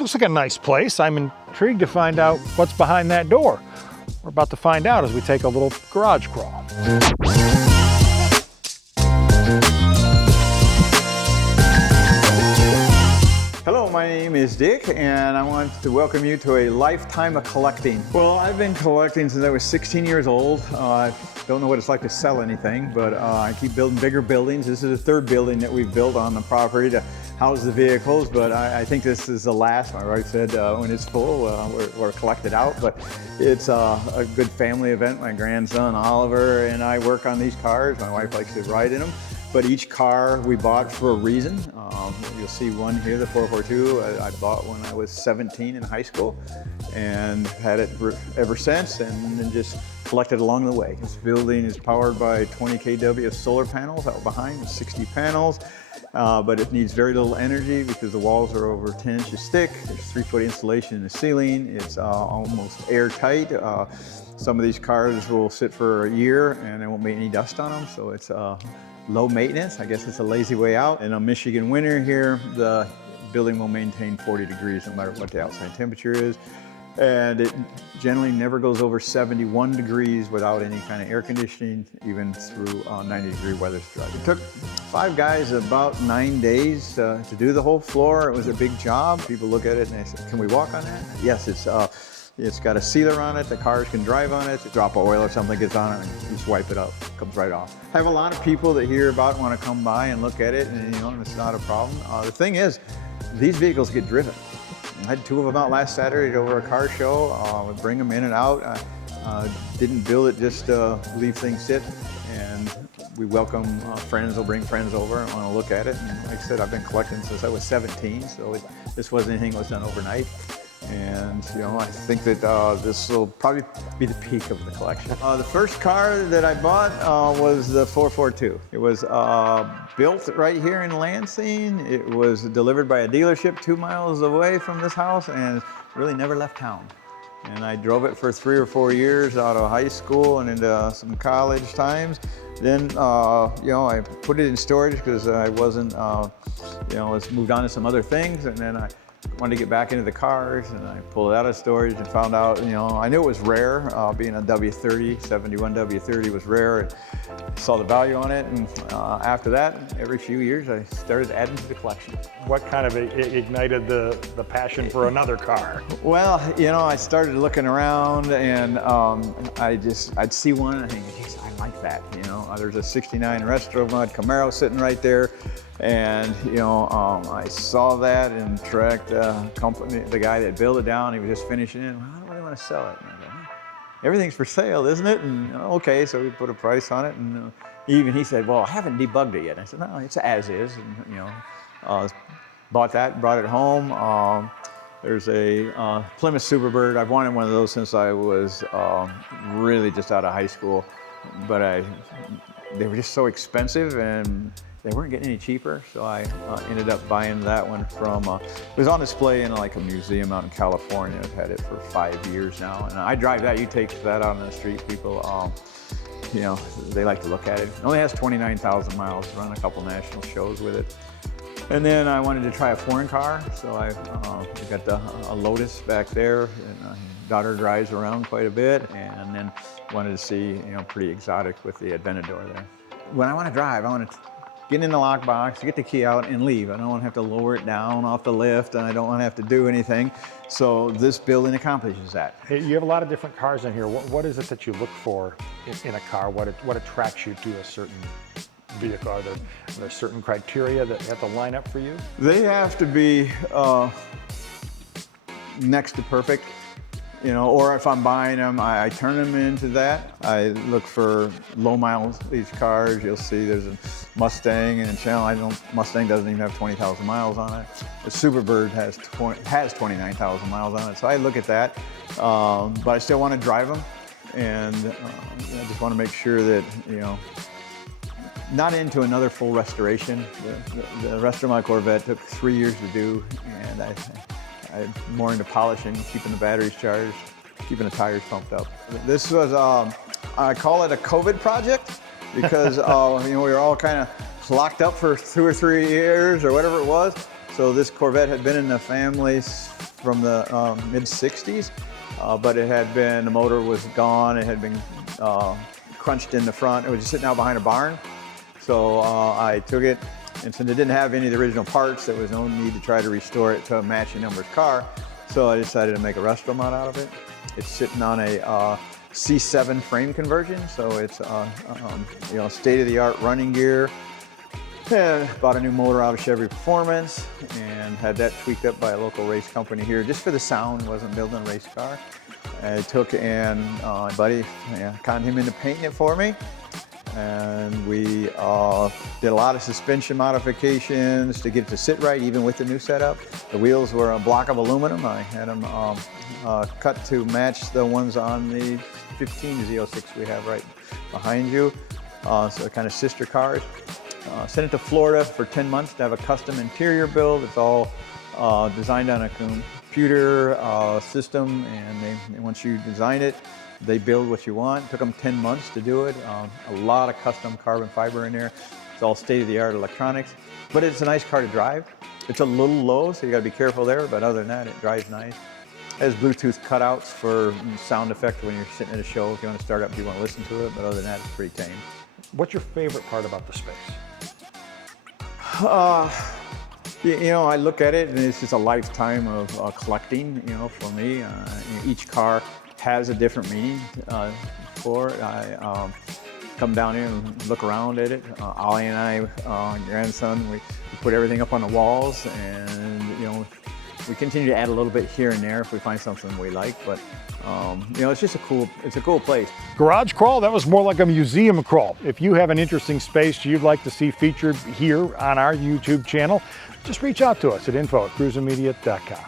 This looks like a nice place. I'm intrigued to find out what's behind that door. We're about to find out as we take a little garage crawl. Hello, my name is Dick, and I want to welcome you to a lifetime of collecting. Well, I've been collecting since I was 16 years old. I don't know what it's like to sell anything, but I keep building bigger buildings. This is the third building that we've built on the property to house the vehicles, but I think this is the last. My wife said when it's full, we're collected out, but it's a good family event. My grandson, Oliver, and I work on these cars. My wife likes to ride in them. But each car we bought for a reason. You'll see one here, the 442. I bought when I was 17 in high school and had it ever since, and then just collected along the way. This building is powered by 20 kW of solar panels out behind, 60 panels. But it needs very little energy because the walls are over 10 inches thick. There's 3-foot insulation in the ceiling. It's almost airtight. Some of these cars will sit for a year and there won't be any dust on them, so it's low maintenance. I guess it's a lazy way out. In a Michigan winter here, the building will maintain 40 degrees no matter what the outside temperature is. And it generally never goes over 71 degrees without any kind of air conditioning, even through 90-degree weather. It took 5 guys about 9 days to do the whole floor. It was a big job. People look at it and they say, can we walk on that? Yes, it's got a sealer on it. The cars can drive on it. A drop of oil or something gets on it and you swipe it up, it comes right off. I have a lot of people that hear about it, want to come by and look at it, and it's not a problem. The thing is, these vehicles get driven. I had 2 of them out last Saturday over a car show. We bring them in and out. Didn't build it just to leave things sit, and we welcome friends. We'll bring friends over and want to look at it. And like I said, I've been collecting since I was 17, so this wasn't anything that was done overnight. And I think that this will probably be the peak of the collection. The first car that I bought was the 442. It was built right here in Lansing. It was delivered by a dealership 2 miles away from this house and really never left town. And I drove it for 3 or 4 years out of high school and into some college times. Then, I put it in storage because I wasn't, was moved on to some other things, and then I wanted to get back into the cars, and I pulled it out of storage and found out, I knew it was rare. Being a W30, 71 W30 was rare. I saw the value on it, and after that, every few years, I started adding to the collection. What kind of ignited the passion for another car? Well, I started looking around, and I'd see one, and I think, geez, I like that. There's a 69 Retro Mod Camaro sitting right there. And, I saw that and tracked the guy that built it down. He was just finishing it. How do I want to sell it? And I go, everything's for sale, isn't it? And okay, so we put a price on it. And he said, well, I haven't debugged it yet. And I said, no, it's as is. And, bought that, brought it home. There's a Plymouth Superbird. I've wanted one of those since I was really just out of high school. But they were just so expensive, and they weren't getting any cheaper, so I ended up buying that one from, it was on display in like a museum out in California. I've had it for 5 years now, and I drive that. You take that out on the street, people, they like to look at it. It only has 29,000 miles, run a couple national shows with it. And then I wanted to try a foreign car, so I got a Lotus back there, and my daughter drives around quite a bit, and then wanted to see, pretty exotic with the Aventador there. When I want to drive, I want to get in the lockbox, get the key out, and leave. I don't want to have to lower it down off the lift, and I don't want to have to do anything. So this building accomplishes that. Hey, you have a lot of different cars in here. What is it that you look for in a car? What attracts you to a certain vehicle? Are there certain criteria that have to line up for you? They have to be next to perfect. Or if I'm buying them, I turn them into that. I look for low miles, these cars. You'll see there's a Mustang and a Channel. Mustang doesn't even have 20,000 miles on it. The Superbird has 29,000 miles on it. So I look at that, but I still want to drive them. And I just want to make sure that, not into another full restoration. The rest of my Corvette took 3 years to do, and I'm more into polishing, keeping the batteries charged, keeping the tires pumped up. This was, I call it a COVID project because we were all kind of locked up for 2 or 3 years or whatever it was. So this Corvette had been in the family from the mid 60s, but it had been, the motor was gone, it had been crunched in the front, it was just sitting out behind a barn. So I took it, and since it didn't have any of the original parts, there was no need to try to restore it to a matching numbers car. So I decided to make a resto mod out of it. It's sitting on a C7 frame conversion, so it's you know, state-of-the-art running gear. And bought a new motor out of Chevy Performance and had that tweaked up by a local race company here just for the sound. Wasn't building a race car. I took and my buddy, conned him into painting it for me. And we did a lot of suspension modifications to get it to sit right, even with the new setup. The wheels were a block of aluminum. I had them cut to match the ones on the 15 Z06 we have right behind you. So kind of sister cars. Sent it to Florida for 10 months to have a custom interior build. It's all designed on a computer system, and once you design it, they build what you want. It took them 10 months to do it. A lot of custom carbon fiber in there. It's all state-of-the-art electronics, but it's a nice car to drive. It's a little low, so you gotta be careful there, but other than that, it drives nice. It has Bluetooth cutouts for sound effect when you're sitting at a show, if you want to start up, if you want to listen to it, but other than that, it's pretty tame. What's your favorite part about the space? You know, I look at it and it's just a lifetime of collecting, you know, for me. Each car has a different meaning for it. I come down here and look around at it. Ollie and I, grandson, we put everything up on the walls, and, you know, we continue to add a little bit here and there if we find something we like, but you know, it's just a cool place. Garage crawl, that was more like a museum crawl. If you have an interesting space you'd like to see featured here on our YouTube channel, just reach out to us at info@cruisinmedia.com.